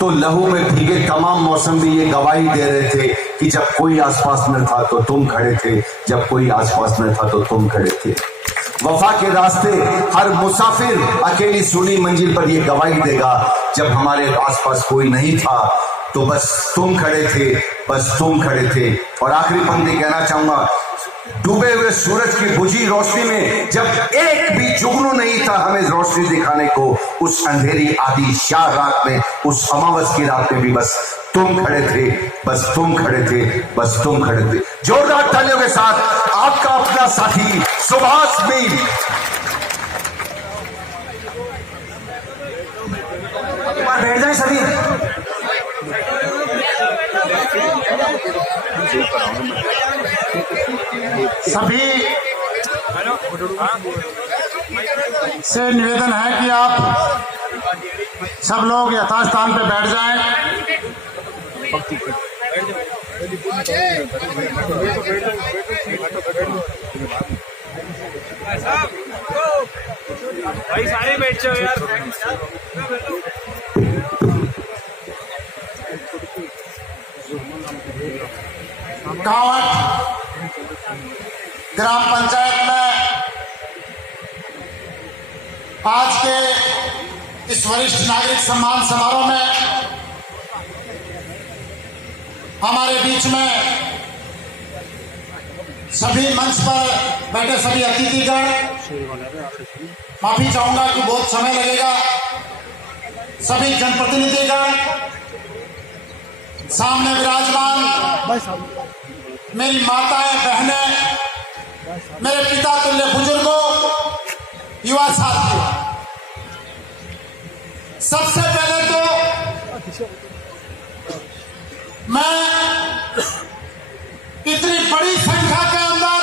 तो लहू में भीगे तमाम मौसम भी ये गवाही दे रहे थे कि जब कोई आसपास में था तो तुम खड़े थे, जब कोई आसपास में था तो तुम खड़े थे। वफा के रास्ते हर मुसाफिर अकेली सुनी मंजिल पर ये गवाही देगा, जब हमारे आसपास कोई नहीं था तो बस तुम खड़े थे, बस तुम खड़े थे। और आखिरी पंक्ति कहना चाहूंगा, डूबे हुए सूरज की बुझी रोशनी में जब एक भी जुगनू नहीं था हमें रोशनी दिखाने को, उस अंधेरी आधी शाह रात में, उस अमावस की रात में भी बस तुम खड़े थे, बस तुम खड़े थे, बस तुम खड़े थे। जोरदार तालियों के साथ आपका अपना साथी सुभाष मीर। बैठ जाए सभी। सभी से निवेदन है कि आप सब लोग यथास्थान पे बैठ जाएं। भाई सारे बैठ जाओ यार। कावट ग्राम पंचायत में आज के इस वरिष्ठ नागरिक सम्मान समारोह में हमारे बीच में सभी मंच पर बैठे सभी अतिथिगण, माफी चाहूंगा कि बहुत समय लगेगा, सभी जनप्रतिनिधिगण, सामने विराजमान मेरी माताएं, बहनें, मेरे पिता तुल्य बुजुर्गों, युवा साथियों, सबसे पहले तो मैं इतनी बड़ी संख्या के अंदर,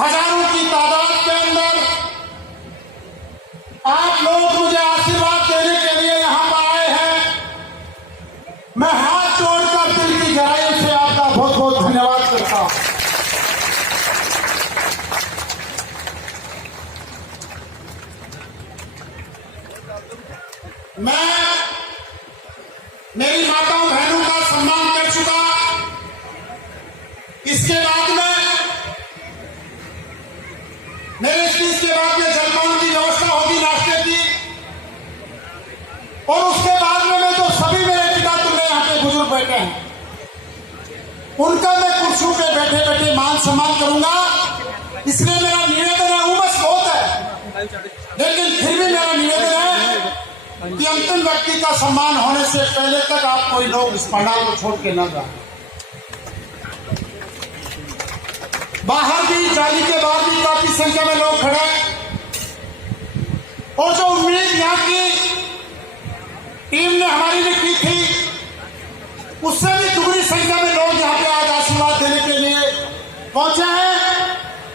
हजारों की तादाद के अंदर आप लोग मुझे आशीर्वाद देने के लिए यहां पर आए हैं, मैं हाथ जोड़कर दिल की गहराई से आपका बहुत बहुत धन्यवाद करता हूं। मैं मेरी माताओं बहनों का सम्मान कर चुका, इसके बाद में मेरे स्पीच के बाद में जलपान की व्यवस्था होगी, नाश्ते की, और उसके बाद में मैं तो सभी मेरे पिता तुल्य यहाँ पे बुजुर्ग बैठे हैं, उनका मैं कुर्सियों पे बैठे बैठे मान सम्मान करूंगा। इसलिए मेरा निवेदन है, उमस बहुत है, लेकिन फिर भी मेरा निवेदन है कि अंतिम व्यक्ति का सम्मान होने से पहले तक आप कोई लोग इस पंडाल को छोड़ के न जाए। बाहर भी, जाली के बाहर भी काफी संख्या में लोग खड़े हैं, और जो उम्मीद यहाँ की टीम ने हमारी ने की थी, उससे भी दुगनी संख्या में लोग यहाँ पे आज आशीर्वाद देने के लिए पहुंचे हैं।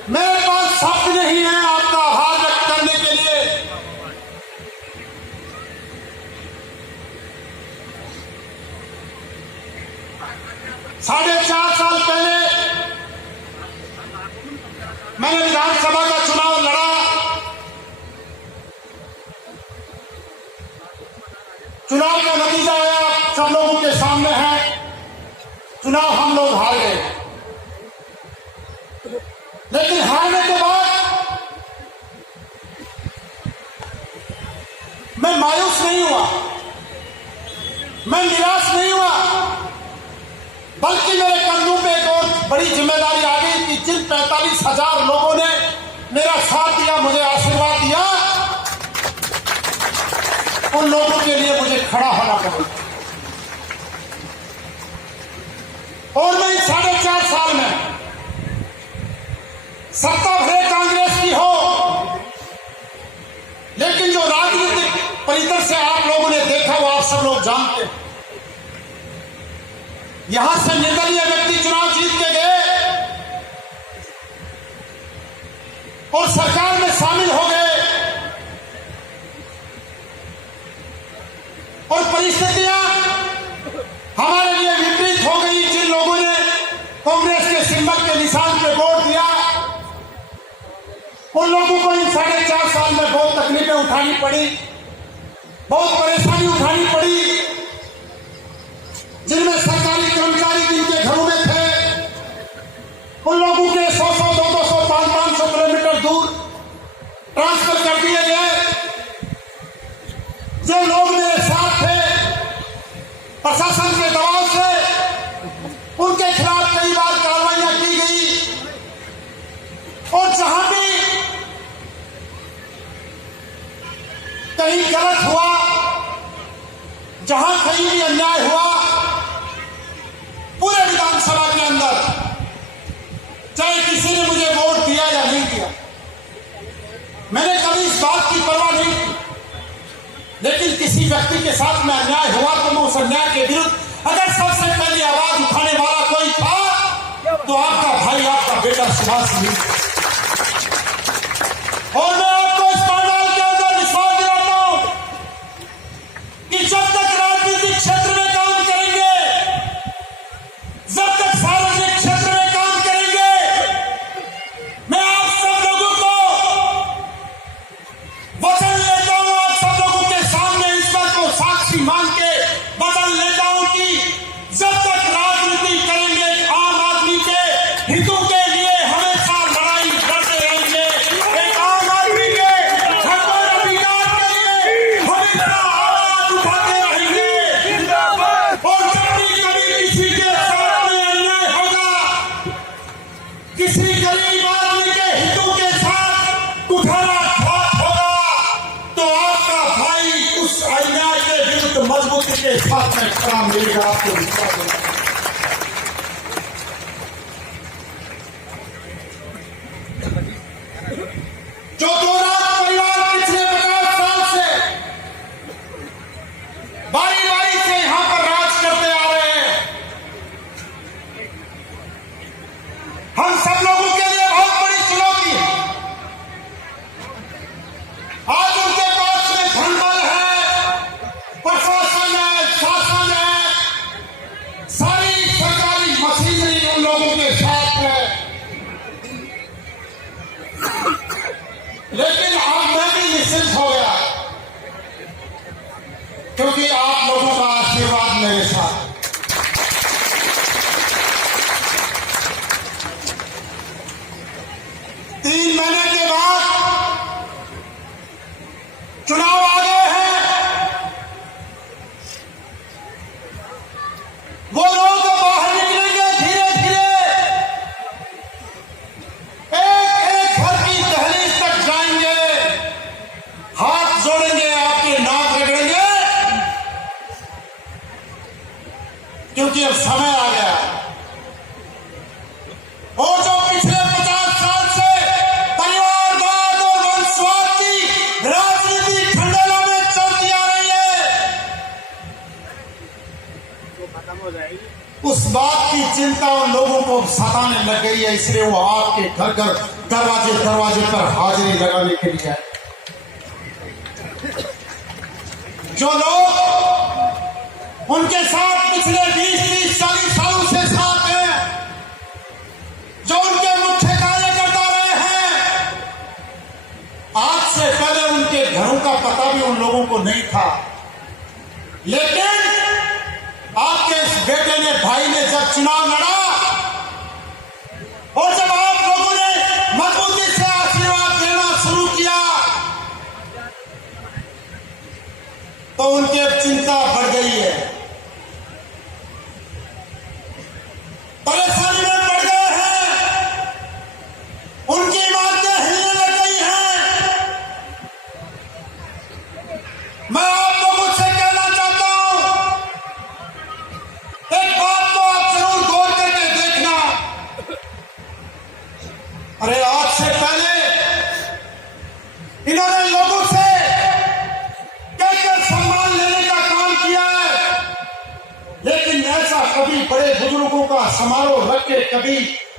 मेरे पास शब्द नहीं है आपका आभार व्यक्त करने के लिए। साढ़े 4 साल पहले मैंने विधानसभा का चुनाव लड़ा, चुनाव का नतीजा आया, सब लोगों के सामने है, चुनाव हम लोग हार गए। लेकिन हारने के बाद मैं मायूस नहीं हुआ, मैं निराश नहीं हुआ, बल्कि मेरे कंधों पे एक और बड़ी जिम्मेदारी आ गई कि जिन 45,000 लोगों ने मेरा साथ दिया, मुझे आशीर्वाद दिया, उन लोगों के लिए मुझे खड़ा होना पड़ा। और मैं इन 4.5 साल में सत्ता भले कांग्रेस की हो, लेकिन जो राजनीतिक परिदृश्य से आप लोगों ने देखा वो आप सब लोग जानते हैं। यहां से निर्दलीय व्यक्ति चुनाव जीत के गए और सरकार में शामिल हो गए, और परिस्थितियां हमारे लिए विपरीत हो गई। जिन लोगों ने कांग्रेस के सिंबल के निशान पे वोट दिया, उन लोगों को इन 4.5 साल में बहुत तकलीफें उठानी पड़ी। बहुत परेशानी उठानी पड़ी, जिनमें सरकारी कर्मचारी जिनके घरों में थे उन लोगों के 100-100, 200, 500 किलोमीटर दूर ट्रांसफर कर दिए गए। जो लोग मेरे साथ थे प्रशासन के दबाव से उनके खिलाफ कई बार कार्रवाइयां की गई और जहां भी कहीं गलत हुआ, जहां कहीं भी अन्याय हुआ, पूरे विधानसभा के अंदर चाहे किसी ने मुझे वोट दिया या नहीं दिया, मैंने कभी इस बात की परवाह नहीं की। लेकिन किसी व्यक्ति के साथ में अन्याय हुआ तो मैं उस अन्याय के विरुद्ध अगर सबसे पहले आवाज उठाने वाला कोई था तो आपका भाई, आपका बेटा सुभाष सिंह। और मैं आपको इस पंडाल के अंदर विश्वास दिलाता हूं कि जब तक राजनीतिक क्षेत्र में काम करेंगे, जब तक सार्वजनिक क्षेत्र में काम करेंगे, मैं आप सब लोगों को वचन लेता हूं, आप सब लोगों के सामने इस बात को साक्षी मान के वचन लेता हूं कि जब तक राजनीति करेंगे, आम आदमी के हितों के लिए हमेशा लड़ाई लड़ते रहेंगे। एक आम आदमी के हक और अधिकार के लिए हमेशा आवाज उठाते रहेंगे। और जब भी कभी किसी के साथ में अन्याय होगा, किसी गरीब आदमी के हितों के साथ उठाना घात होगा, तो आपका भाई उस अन्याय के विरुद्ध मजबूती के साथ में खड़ा मिलेगा। आपको विश्वास है। जो दो राज परिवार पिछले 50 साल से बारी बारी से यहां पर राज करते आ रहे हैं, हम सब लोगों के लिए बहुत बड़ी चुनौती है। आज उनके पास में धनबल है, प्रशासन है, शासन है, सारी सरकारी मशीनरी उन लोगों के साथ है। लेकिन अब मैं भी निश्चिंत हो गया क्योंकि आप लोगों का आशीर्वाद मेरे साथ। 3 महीने के बाद चुनाव आ गए हैं। वो लोग बाहर निकलेंगे धीरे धीरे, एक एक घर की दहलीज तक जाएंगे, हाथ जोड़ेंगे, आपके नाक रगड़ेंगे, क्योंकि अब समय आ गया। और जो पिछले 50 साल से परिवारवाद और वंशवाद की राजनीति खंडेला में चलती आ रही है, उस बात की चिंता उन लोगों को सताने लग गई है। इसलिए वो आपके घर घर दरवाजे दरवाजे पर हाजिरी लगाने के लिए आए। जो लोग उनके साथ पिछले 20-30, 40 सालों से साथ हैं, जो उनके मुख्य कार्यकर्ता रहे हैं, आज से पहले उनके घरों का पता भी उन लोगों को नहीं था। लेकिन आपके इस बेटे ने, भाई ने जब चुनाव लड़ा और जब आप लोगों ने मजबूती से आशीर्वाद देना शुरू किया, तो उनकी अब चिंता बढ़ गई है, परेशानी में पड़ गए हैं, उनकी बातें हिलने लग गई हैं। मैं आप लोगों से कहना चाहता हूं, एक बात तो आप जरूर गौर करके देखना। अरे आज से पहले इन्होंने लोगों से कहकर सम्मान लेने का काम किया है, लेकिन ऐसा कभी बड़े बुजुर्गों का समारोह रख के कभी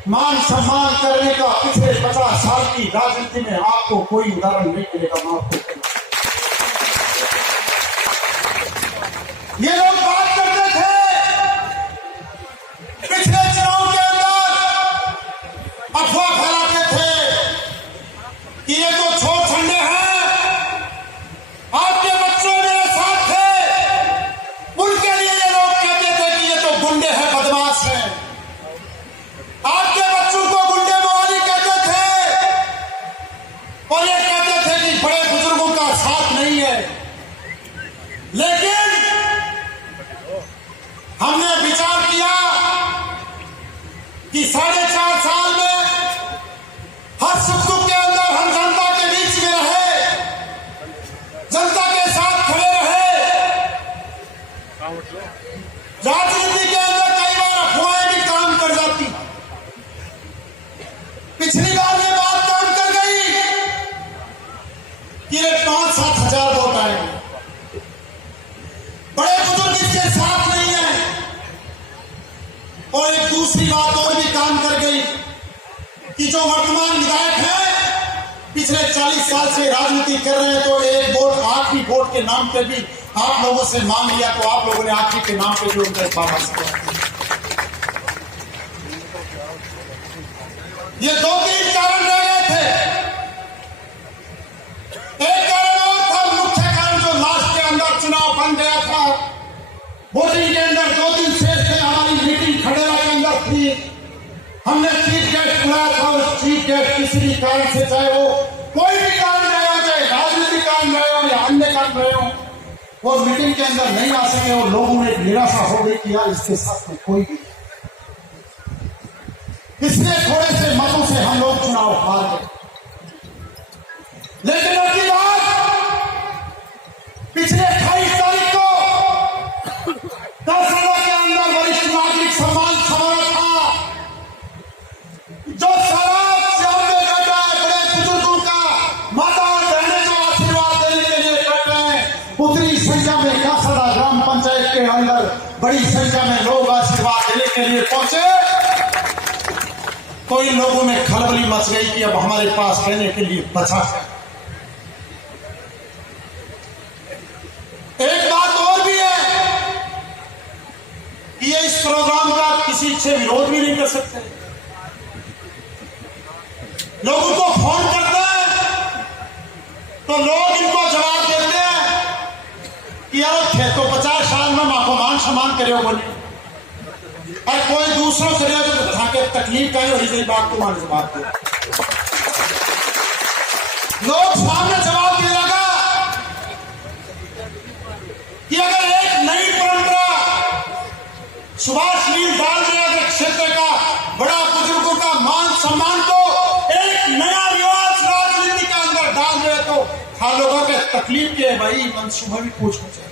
मान सम्मान करने का पिछले 50 साल की राजनीति में आपको कोई उदाहरण नहीं मिलेगा। मैं आपको ये लोग बात करते थे पिछले चुनाव के अंदर, अफवाह फैलाते थे कि ये तो छोड़ ठंडे हैं, आपके बच्चों मेरे साथ लेकिन हमने विचार किया कि 4.5 साल में हर सुख दुख के अंदर हम जनता के बीच में रहे, जनता के साथ खड़े रहे। राजनीति के अंदर कई बार अफवाहें भी काम कर जाती। पिछली बार ये बात काम कर गई कि 5-7 हजार वोट आएंगे। बड़े बुजुर्ग इसके साथ नहीं है। और एक दूसरी बात और भी काम कर गई कि जो वर्तमान विधायक है पिछले 40 साल से राजनीति कर रहे हैं, तो एक वोट आखिरी वोट के नाम पे भी आप लोगों से मांग लिया, तो आप लोगों ने आखिरी के नाम पे भी उनका वापस किया। ये 2-3 कारण रह गए थे। एक कारण और था, मुख्य कारण जो लास्ट के अंदर चुनाव बन गया था। वोटिंग के अंदर 2 दिन शेष थे। हमारी मीटिंग खंडेरा के अंदर थी। हमने चीफ गेस्ट बुलाया था। उस चीफ गेस्ट किसी भी कारण से, चाहे वो कोई भी कारण रहे हो, चाहे राजनीतिक कारण रहे हो या अन्य कारण रहे हो, वो मीटिंग के अंदर नहीं आ सके और लोगों में निराशा हो गई कि यार इसके साथ में कोई भी। इसलिए थोड़े से मतों से हम लोग चुनाव हार गए। लेकिन अगली बात, पिछले 28 तारीख को दरअसल के अंदर वरिष्ठ नागरिक सम्मान समारोह था। जो शराब शराब में बैठा है, बड़े बुजुर्गों का, माता और बहनें जो आशीर्वाद देने के लिए बैठे हैं, उतनी संख्या में कासड़ा ग्राम पंचायत के अंदर बड़ी संख्या में लोग आशीर्वाद देने के लिए पहुंचे। तो इन लोगों में खलबली मच गई कि अब हमारे पास रहने के लिए बचा है। एक बात और भी है कि ये इस प्रोग्राम का किसी से विरोध भी नहीं कर सकते। लोगों को फोन करते हैं तो लोग इनको जवाब देते हैं कि यार थे तो 50 साल में माको मान सम्मान करे हो बोले, और कोई दूसरों से तो थाके तकलीफ का और इसी बात को मान जवाब दे। लोग सामने जवाब दे लगा कि अगर एक नई परंपरा सुभाष नील डाल दिया कि क्षेत्र का बड़ा बुजुर्गों का मान सम्मान को एक नया रिवाज राजनीति के अंदर डाल दिया, तो हर लोगों के तकलीफ के भाई मंसूबा भी पूछना चाहिए।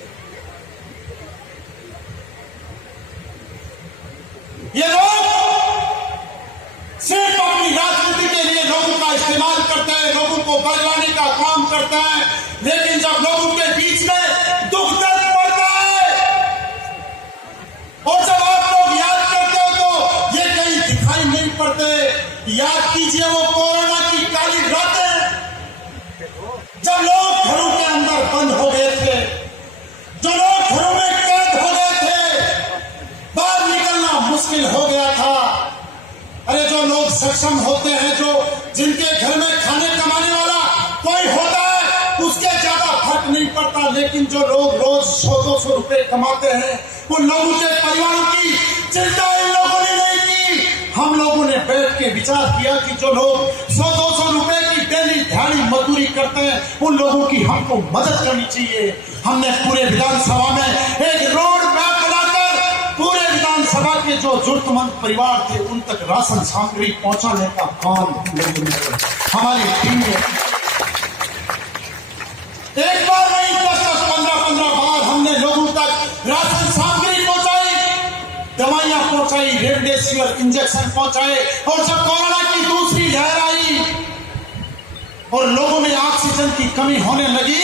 ये लोग सिर्फ अपनी राजनीति के लिए लोगों का इस्तेमाल करते हैं, लोगों को बदलाने का काम करते हैं, लेकिन जब लोगों के बीच में दुख दर्द पड़ता है और जब आप लोग याद करते हो तो ये कहीं दिखाई नहीं पड़ते। याद कीजिए वो कोरोना की काली रातें, जब लोग घरों के अंदर बंद हो गए थे, जो लोग घरों में कैद हो गए थे, बाहर निकलना मुश्किल हो गया था। अरे जो लोग सक्षम होते हैं, जो जिनके घर में खाने कमाने वाला कोई होता है, उसके ज्यादा फर्क नहीं पड़ता। लेकिन जो लोग रोज 100-200 रुपए कमाते हैं, उन लोगों के परिवारों की चिंता इन लोगों ने नहीं की। हम लोगों ने बैठ के विचार किया कि जो लोग 100-200 रुपए की डेली दिहाड़ी मजदूरी करते हैं, उन लोगों की हमको मदद करनी चाहिए। हमने पूरे विधानसभा में एक रोड मैप बनाकर पूरे विधानसभा के जो जरूरतमंद परिवार थे उन तक राशन सामग्री पहुंचाने का काम हमारी टीम ने एक बार नहीं 10-10, 15-15 बार हमने लोगों तक राशन सामग्री पहुंचाई, दवाइयां पहुंचाई, रेमडेसिविर इंजेक्शन पहुंचाए। और जब कोरोना की दूसरी लहर आई और लोगों में ऑक्सीजन की कमी होने लगी,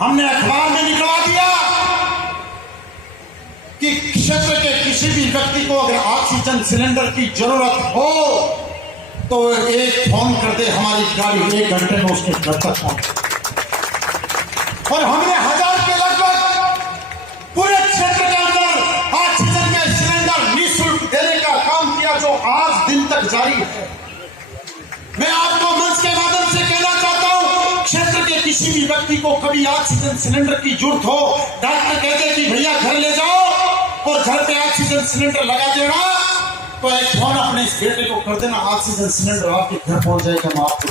हमने अखबार में निकलवा दिया कि क्षेत्र के किसी भी व्यक्ति को अगर ऑक्सीजन सिलेंडर की जरूरत हो तो एक फोन कर दे, हमारी गाड़ी 1 घंटे में उसके घर तक पहुंचे। और हमने 1000 के लगभग पूरे क्षेत्र के अंदर ऑक्सीजन के सिलेंडर निःशुल्क देने का काम किया, जो आज दिन तक जारी है। मैं आपको मंच के माध्यम से कहना चाहता हूं, क्षेत्र के किसी भी व्यक्ति को कभी ऑक्सीजन सिलेंडर की जरूरत हो, डॉक्टर कहते कि भैया घर ले जाओ और घर पे ऑक्सीजन सिलेंडर लगा देना, तो एक फोन अपने इस बेटे को कर देना, ऑक्सीजन सिलेंडर आपके घर पहुंच जाएगा। मैं आपको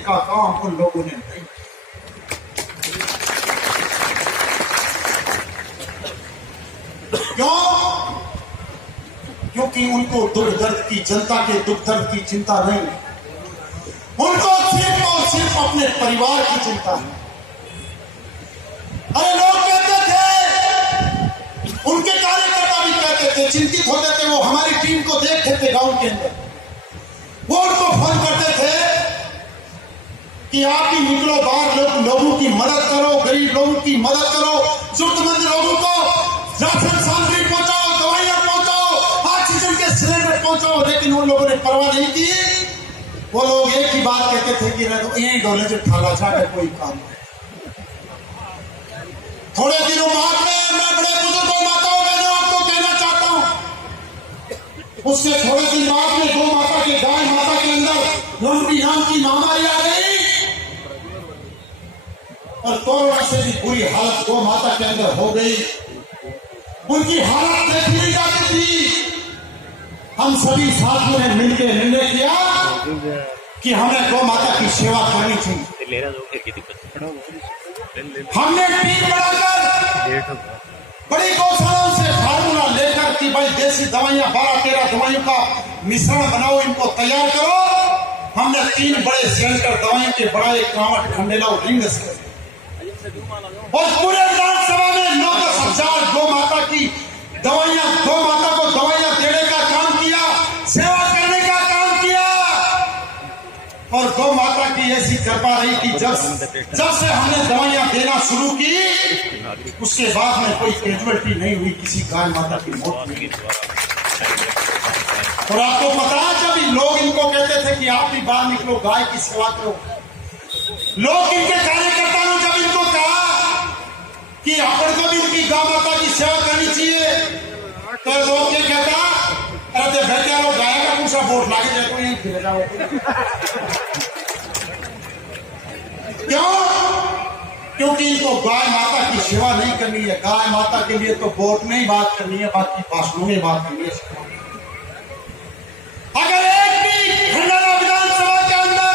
का काम उन लोगों ने नहीं। क्यों? क्योंकि उनको दुख दर्द की, जनता के दुख दर्द की चिंता नहीं, उनको सिर्फ और सिर्फ अपने परिवार की चिंता है। अरे लोग कहते थे, उनके कार्यकर्ता भी कहते थे, चिंतित होते थे, वो हमारी टीम को देखते थे गांव के अंदर, वो उनको फोन करते थे कि आप भी निकलो बाहर, लोगों की मदद करो, गरीब लोगों की मदद करो, जरूरतमंद लोगों को राशन सामग्री पहुंचाओ, दवाइयां पहुंचाओ, ऑक्सीजन के सिलेंडर पहुंचाओ। लेकिन उन लोगों ने परवाह नहीं की। वो लोग एक ही बात कहते थे कि यही डोले जो ठाला चाहे कोई काम नहीं। थोड़े दिनों बाद में मैं बड़े बुजुर्गों, माताओं, बहनों आपको कहना चाहता हूं, उससे थोड़े दिन बाद में गौ माता के, गाय माता के अंदर लंबी नाम की महामारी आ गई और कोरोना से भी बुरी हालत गौ माता के अंदर हो गई। उनकी हालत देखी नहीं जाती थी। हम सभी साथियों ने मिलकर निर्णय किया कि हमें गौ माता की सेवा करनी चाहिए। हमने टीम बनाकर बड़ी गौशालाओं से फार्मूला लेकर कि भाई देसी दवाइयां 12-13 दवाइयों का मिश्रण बनाओ, इनको तैयार करो। हमने 3 बड़े सेंटर दवाइयों के बनाए, कांवट, खंडेला और रिंगस के, और पूरे विधानसभा में 9-10,000 गौ माता की दवाइयां, गौ माता को दवाइयां देने का काम किया, सेवा करने का काम किया। और गौ माता की ऐसी कृपा रही कि जब से हमने दवाइयां देना शुरू की, उसके बाद में कोई कैजुअलिटी नहीं हुई, किसी गाय माता की मौत नहीं। और आपको पता है, जब लोग इनको कहते थे कि आप भी बाहर निकलो, गाय की सेवा करो, लोग इनके कार्यकर्ता ने जब इनको कहा कि अपन को भी इनकी गौ माता की सेवा करनी चाहिए, तो लोग ये कहता, अरे बैठे लोग गाय का पूछा वोट लागे जाए तो यही फिर जाओ। क्यों? क्योंकि इनको गाय माता की सेवा नहीं करनी है। गाय माता के लिए तो वोट में ही बात करनी है, बाकी भाषणों में बात करनी है। अगर एक भी खंडाला विधानसभा के अंदर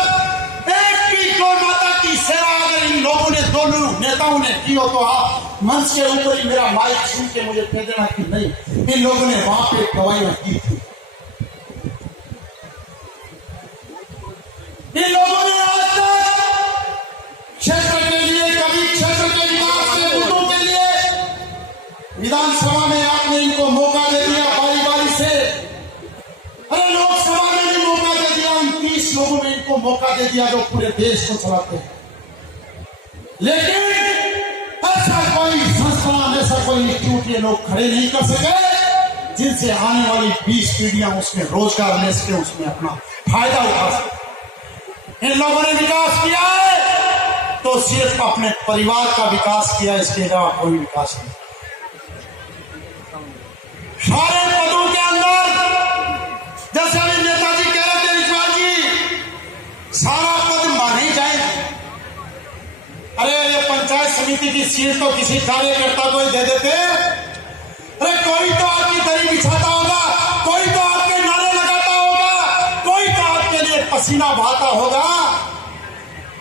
एक भी गौ माता की सेवा अगर इन लोगों ने, दोनों नेताओं ने की हो, तो आप मंच के ऊपर ही मेरा माइक सुन के मुझे कह देना कि नहीं, इन लोगों ने वहां पे दवाइयां की थी। इन लोगों ने आज तक क्षेत्र के लिए, कभी क्षेत्र के विकास के मुद्दों के लिए विधानसभा में आपने इनको मौका दे दिया बारी बारी से। अरे लोकसभा में भी मौका दे दिया, 29 लोगों ने इनको मौका दे दिया जो पूरे देश को चलाते हैं। लेकिन ऐसा कोई संस्थान, ऐसा कोई इंस्टीट्यूट ये लोग खड़े नहीं कर सके जिनसे आने वाली 20 पीढ़ियां उसमें रोजगार ले सके, उसमें अपना फायदा उठा सके। इन लोगों ने विकास किया है तो सिर्फ अपने परिवार का विकास किया, इसके अलावा कोई विकास नहीं। सारे पदों के अंदर, जैसे अभी नेताजी कह रहे थे विश्वास जी, सारा पद माने जाए। अरे ये पंचायत समिति की सीट तो किसी कार्यकर्ता को ही दे देते। अरे कोई तो आपकी दरी बिछाता होगा, कोई तो आपके नारे लगाता होगा, कोई तो आपके लिए पसीना बहाता होगा।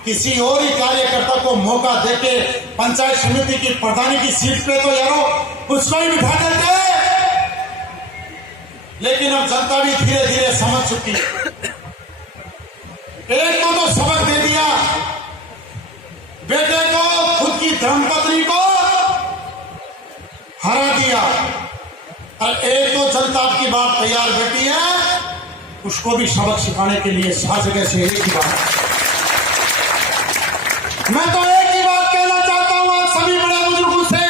किसी और ही कार्यकर्ता को मौका देके पंचायत समिति की प्रधानी की सीट पे तो यारो उसको ही बिठा देते। लेकिन अब जनता भी धीरे धीरे समझ चुकी है। एक को तो सबक दे दिया, बेटे को, खुद की धर्मपत्नी को हरा दिया, और एक तो जनता की बात तैयार बैठी है, उसको भी सबक सिखाने के लिए हर जगह से एक ही बात। मैं तो एक ही बात कहना चाहता हूं आप सभी बड़े बुजुर्गों से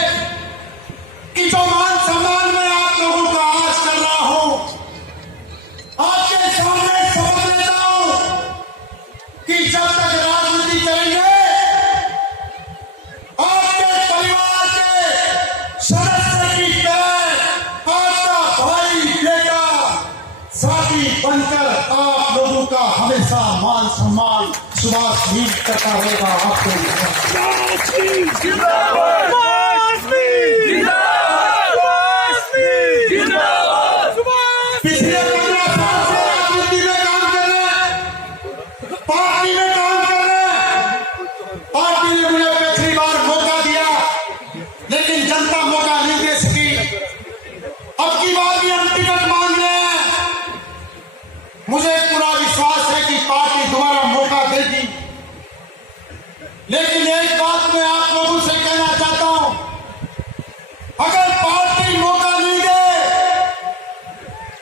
कि जो मान सम्मान में आप लोगों का आज कर रहा हूं, आपके सामने समझ लेता हूं कि जब तक राजनीति करेंगे, आपके परिवार के सदस्य की तरह आपका भाई बेटा साथी बनकर आप लोगों का हमेशा मान सम्मान सुभाष भी करता रहेगा। आपको पिछले 15 साल से राजनीति में काम कर रहे हैं, पार्टी में काम कर रहे लेकिन एक बात मैं आप लोगों से कहना चाहता हूं, अगर पार्टी मौका नहीं दे,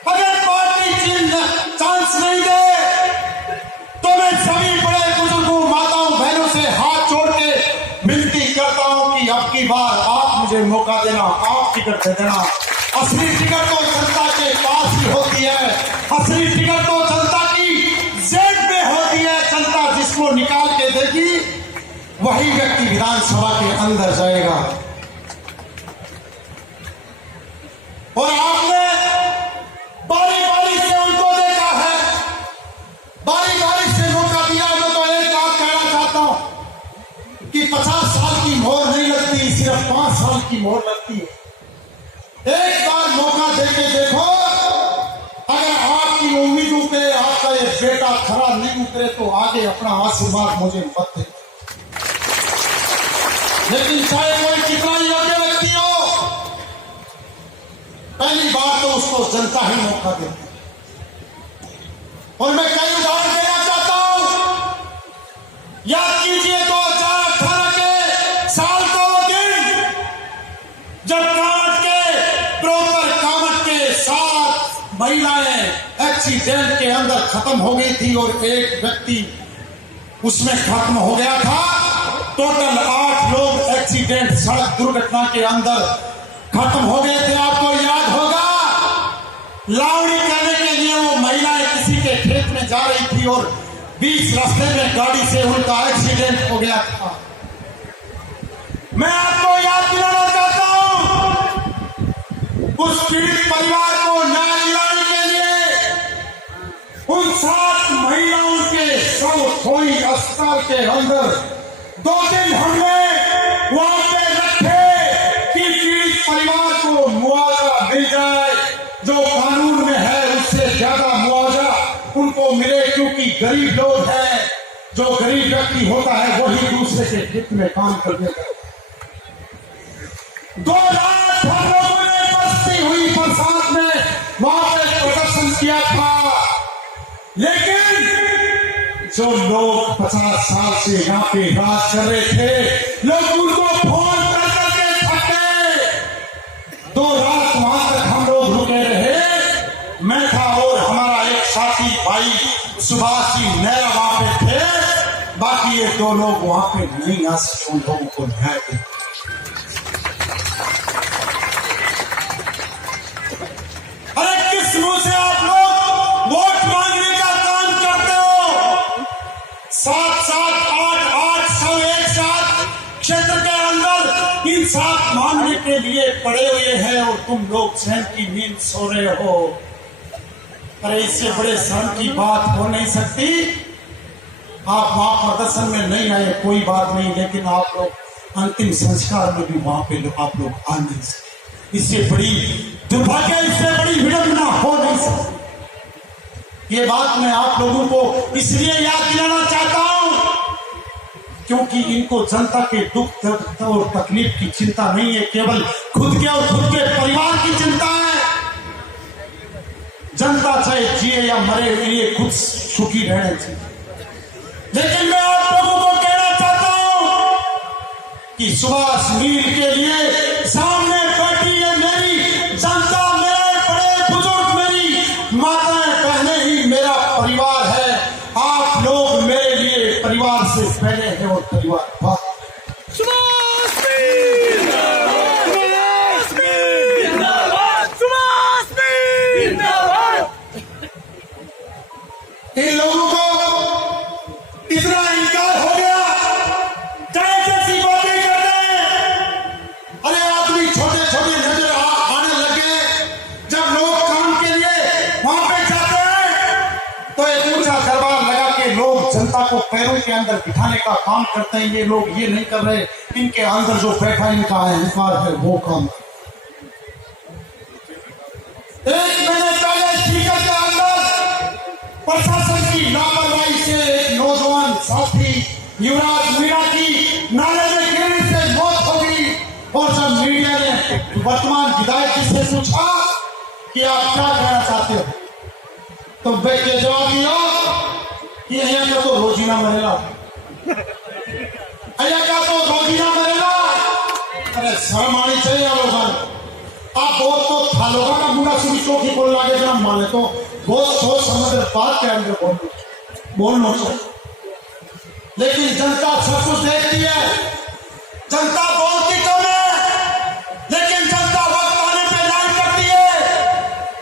अगर पार्टी चांस नहीं दे, तो मैं सभी बड़े बुजुर्गों, माताओं, बहनों से हाथ जोड़ के विनती करता हूं कि अब की बार आप मुझे मौका देना, आप टिकट दे देना। असली टिकट तो जनता के पास ही होती है, असली टिकट तो जनता की जेब में होती है। जनता जिसको निकाल के देगी वही व्यक्ति विधानसभा के अंदर जाएगा। और आपने बारी बारी से उनको देखा है, बारी बारी से मौका दिया। मैं तो एक बात कहना चाहता हूं कि 50 साल की मोहर नहीं लगती, सिर्फ 5 साल की मोहर लगती है। एक बार मौका देके देखो, अगर आपकी उम्मीदों पे आपका ये बेटा खरा नहीं उतरे तो आगे अपना आशीर्वाद मुझे मत दे। लेकिन चाहे कोई कितना ही योग्य व्यक्ति हो, पहली बार तो उसको जनता ही मौका देती है। और मैं कई उदाहरण देना चाहता हूं। याद कीजिए 2018 के साल को वो दिन जब कामत के प्रॉपर कामत के 7 महिलाएं एक्सीडेंट के अंदर खत्म हो गई थी और एक व्यक्ति उसमें खत्म हो गया था। टोटल 8 लोग एक्सीडेंट, सड़क दुर्घटना के अंदर खत्म हो गए थे। आपको याद होगा, लावड़ी करने के लिए वो महिलाएं किसी के खेत में जा रही थी और बीच रास्ते में गाड़ी से उनका एक्सीडेंट हो गया था। मैं आपको याद दिलाना चाहता हूं, उस पीड़ित परिवार को न्याय दिलाने के लिए उन 7 महिलाओं के सब खोई अस्पताल के अंदर 2 दिन हमने वहां पे रखे कि पीड़ित परिवार को मुआवजा मिल जाए, जो कानून में है उससे ज्यादा मुआवजा उनको मिले, क्योंकि गरीब लोग हैं। जो गरीब व्यक्ति होता है वही दूसरे के हित में काम कर देता है। 2 रात हम लोगों ने बस्ती हुई बरसात में वहां पे प्रदर्शन किया था, लेकिन जो लोग 50 साल से यहाँ पे राज कर रहे थे, लोग उनको फोन कर करके थके। 2 रात वहां तक हम लोग रुके रहे। मैं था और हमारा एक साथी भाई सुभाष जी नया वहां पे थे। बाकी ये 2 लोग वहां पे नहीं आ सके उन लोगों को न्याय दे। अरे किस मुंह से आप लोग वोट मांगने का काम करते हो? 7-7, 8-8, 100 एक साथ क्षेत्र के अंदर इंसाफ मांगने के लिए पड़े हुए हैं और तुम लोग चैन की नींद सो रहे हो। अरे इससे बड़े शर्म की बात हो नहीं सकती। आप वहां प्रदर्शन में नहीं आए, कोई बात नहीं, लेकिन आप लोग अंतिम संस्कार में भी वहां पे आप लोग आ नहीं सकते। इससे बड़ी दुर्भाग्य, इससे बड़ी विडंबना हो नहीं सकती। ये बात मैं आप लोगों को इसलिए याद दिलाना चाहता हूं क्योंकि इनको जनता के दुख और तकलीफ की चिंता नहीं है, केवल खुद के और खुद के परिवार की चिंता है। जनता चाहे जिए या मरे, ये खुद सुखी रहने चाहिए। लेकिन मैं आप लोगों को कहना चाहता हूं कि सुभाष मील के लिए सामने बैठी है मेरी जनता, मेरे बड़े बुजुर्ग, मेरी माताएं, बहनें ही मेरा परिवार है। आप लोग मेरे लिए परिवार से पहले हैं और परिवार बाद। इन लोगों को इतना इंकार हो गया, चाहे जैसी बातें करते हैं। अरे आदमी छोटे छोटे नजर आने लगे। जब लोग काम के लिए वहां पे जाते हैं तो एक ऊंचा दरबार लगा के लोग जनता को पैरों के अंदर बिठाने का काम करते हैं। ये लोग ये नहीं कर रहे, इनके अंदर जो बैठा इनका अहंकार है वो काम। एक महीने पहले स्पीकर के अंदर प्रशासन की लापरवाही से एक नौजवान साथी युवराज मीणा की नाले में गिरने से मौत हो गई। और जब मीडिया ने वर्तमान विधायक जी से पूछा कि आप क्या कहना चाहते हो, तो बेटे जवाब दिया कि यहाँ का तो रोजीना मरेगा। अया क्या तो रोजीना मरेगा। अरे शर्म आनी चाहिए लोगों। आप बहुत तो था लोगों का मुंडा सुनी चौकी बोल लागे जना माने तो बहुत सोच समझ बात के अंदर बोलना चाहिए। लेकिन जनता सब कुछ देखती है। जनता बोलती कम है, लेकिन जनता वक्त आने पे ऐलान करती है।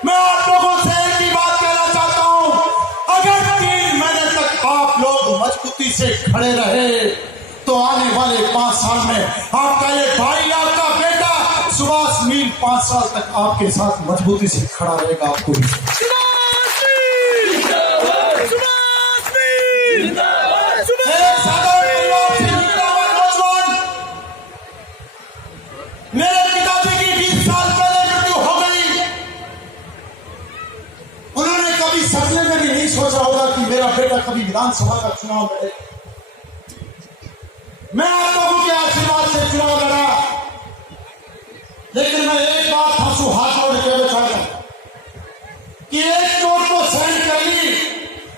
मैं आप लोगों से एक ही बात कहना चाहता हूं, अगर 3 महीने तक आप लोग मजबूती से खड़े रहे तो आने वाले 5 साल में आपका ये भाई, आपका बेटा सुभाष मील 5 साल तक आपके साथ मजबूती से खड़ा रहेगा। आपको मेरे पिताजी की 20 साल पहले मृत्यु हो गई। उन्होंने कभी सपने में भी नहीं सोचा होगा कि मेरा बेटा कभी विधानसभा का चुनाव लड़े। मैं आप लोगों के आशीर्वाद से चुनाव लड़ा, लेकिन मैं एक बात हंसू हाथ जोड़ के बचाऊंगा कि एक चोट को सहन कर ली,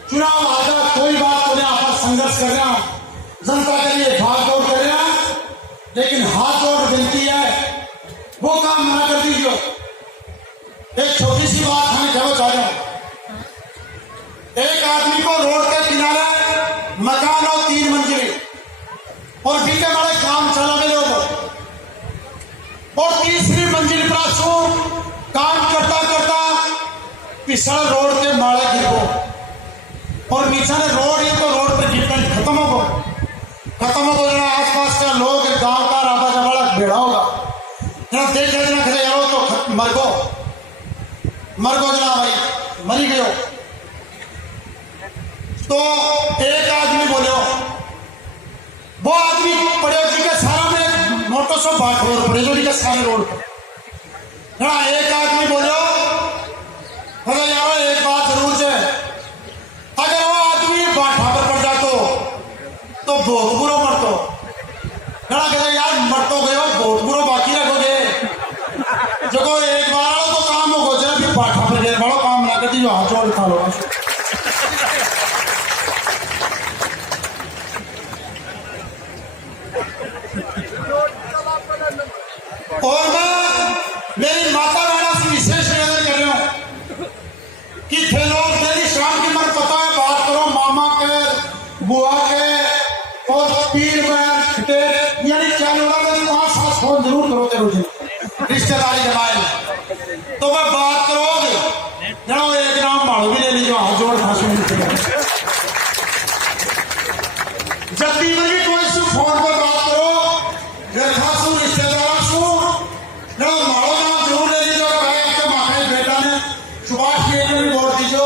चुनाव आजा कोई बात नहीं, आपस संघर्ष कर रहा, जनता के लिए भाग दौड़ कर रहा, लेकिन हाथ जोड़ विनती है वो काम ना कर दीजिए। एक छोटी सी बात हमें कहना चाह रहा हूं। एक आदमी को रोड के किनारे मकान और 3 मंजिले और बीते बड़े काम चला गए लोग, और 3री मंजिल पर काम करता करता पिछड़ रोड के मारे गिरो और नीचे रोड ही तो रोड पे गिरकर खत्म हो जाना। आसपास के लोग गांव का राबा जमाड़ा भेड़ा होगा जना देख जना खड़े यारो तो मर गो जना भाई मरी गयो। तो एक आदमी बोलो, वो आदमी पड़े जी के सारा में मोटो सो बात हो पड़े जो के सारे रोड पर। एक आदमी बोलो, अरे यार एक बात जरूर है, अगर वो आदमी बाठा पर पड़ जातो तो बहुत बुरा मरतो। कहते यार मरतो गयो बहुत बुरा बाकी रखोगे जो को एक बार आओ तो काम हो जाए, फिर बाठा पर गए बड़ो काम ना करती जो हाथ जोड़ खा लो। और मैं मेरी माता बहनों से विशेष निवेदन कर रहा हूं कि थे लोग मेरी शाम की मन पता है बात करो मामा के, बुआ के और पीर बहन के, यानी चालूड़ा में 5-7 फोन जरूर करो तेरे रिश्तेदारी जमाए तो मैं बात करोगे जनाओ एक नाम माड़ो भी ले लीजिए हाथ जोड़ फांसू। जब भी मेरी कोई से फोन पर बात करो खासू रिश्तेदार सू माड़ो नाम जरूर ले लीजिए। आपके माखा बेटा ने सुभाष मील ने भी वोट दीजो,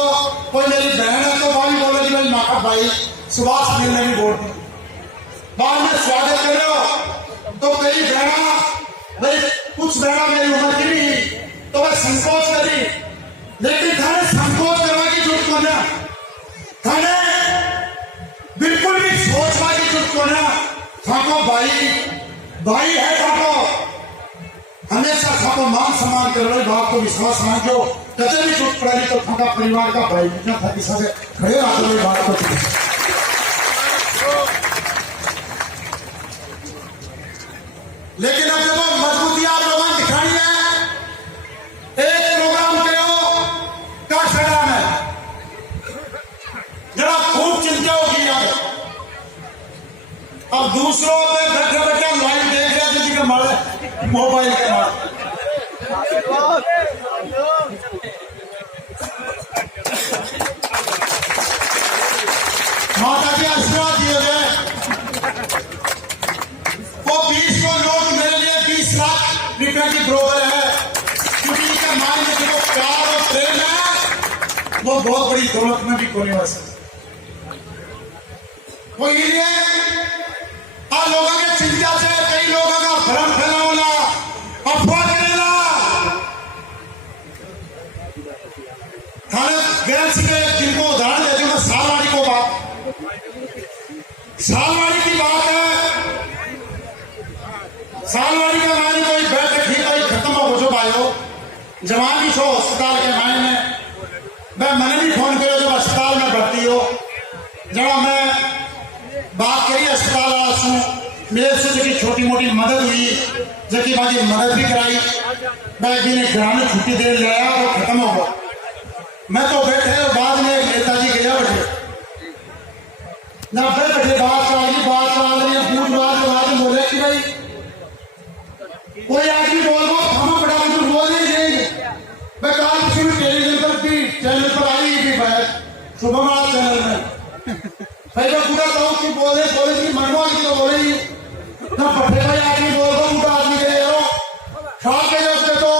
कोई मेरी बहन है तो भाई बोलेगी मेरी माखा भाई सुभाष मील ने भी वोट दी। बाद में स्वागत कर रहे हो तो मेरी बहना मेरी कुछ बहना मेरी उम्र की भी तो वह संकोच करी, लेकिन थाने संकोच करवा की जरूरत को ना, थाने बिल्कुल भी सोचवा की जरूरत को ना। थाको भाई है, थाको हमेशा थाको मान सम्मान कर रहे बाप को विश्वास मांगो, कदे भी जरूरत पड़ेगी तो थाका परिवार का भाई जितना था किसी से खड़े रहो बात को। लेकिन अब जब मजबूती आप लोगों ने दिखाई है, एक प्रोग्राम करो का खड़ा है जरा खूब चिंता होगी यार। अब दूसरों पे बैठे बैठे लाइव देख रहे थे कि हमारे मोबाइल के बाद माता के आशीर्वाद दिए गए। वो 20 को नोट मेरे लिए 20 लाख रुपए की बरोबर है, क्योंकि इसका मान में जो प्यार और प्रेम है वो बहुत बड़ी दौलत में भी कोने वाला वो इसलिए आप लोगों के चिंता से कई लोगों का भ्रम फैलावला अफवाह करेला थाने गैर से जिनको उदाहरण देते हैं सालवाड़ी को बात, सालवाड़ी की बात है। सालवाड़ी का मायने कोई बैठक ही कोई खत्म हो जो भाई हो जवान भी छो अस्पताल के मायने में मैं मैंने भी फोन करो जब अस्पताल में भर्ती हो जब मैं बात करी अस्पताल छोटी मोटी मदद हुई जबकि बाकी मदद भी कराई। मैं भी ने घर में छुट्टी दे लाया और खत्म हो गया। मैं तो बैठे बाद में नेताजी गया बैठे ना बैठे बात चल रही पूरी बात बोले कि भाई कोई आदमी बोल दो हम बड़ा कुछ बोल नहीं देंगे। मैं कल किसी टेलीविजन पर भी चैनल पर आई भी बात सुबह वाला चैनल में भाई मैं पूरा कहूँ कि बोले की मनवा की तो बोले ही ना पट्टे भाई आदमी बोल दो उनका आदमी के यारो शाम के जब तो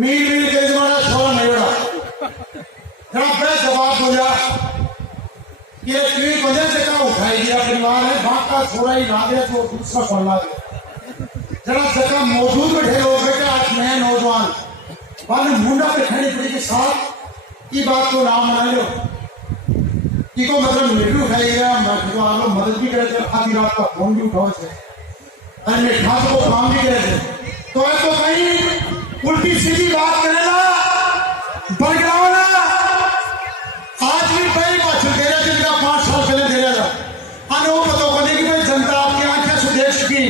मील के जमाना छोड़ा नहीं बड़ा मैं जवाब बोला ये तीन वजह से क्या उठाई दिया परिवार है बाप का छोड़ा ही ना दिया तो दूसरा पढ़ना जरा जगह मौजूद बैठे हो बेटा आज नए नौजवान वाले मुंडा पे खड़े पड़ी के साथ की बात को नाम मान लो कि को मतलब मीटिंग उठाई गया मैं जो आप लोग मदद भी करे थे आधी रात का फोन भी उठाओ से अन्य खास को काम भी करे थे तो है तो कहीं उल्टी सीधी बात करेगा बरगराओ ना आज भी पहली बात दे रहा जिनका 5 साल पहले दे रहा था अनु पता करने की जनता आपकी आंखें से देख चुकी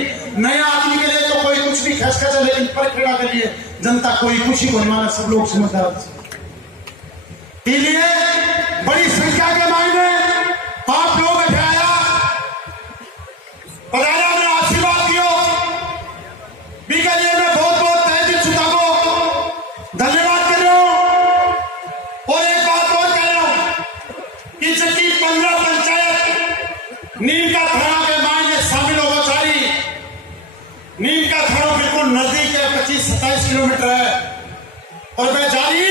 नया आदमी के लिए तो कोई कुछ भी खसखस है लेकिन पर खेड़ा के लिए जनता कोई कुछ ही नहीं माना सब लोग समझदार इसलिए बड़ी संख्या के मायने आप लोग बैठाया पधारा ने आशीर्वाद दियो बीके लिए मैं बहुत बहुत तहे दिल से को धन्यवाद कर रहा हूं और एक बात और कह रहा हूं कि जबकि 15 पंचायत नीम का थाना के मायने शामिल हो सारी नीम का थाना बिल्कुल नजदीक है 25-27 किलोमीटर है और मैं जारी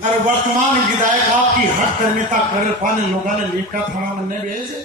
और वर्तमान विधायक आपकी हर कर्मिता कर पाने लोगों ने नीम का थाना बनने भेजे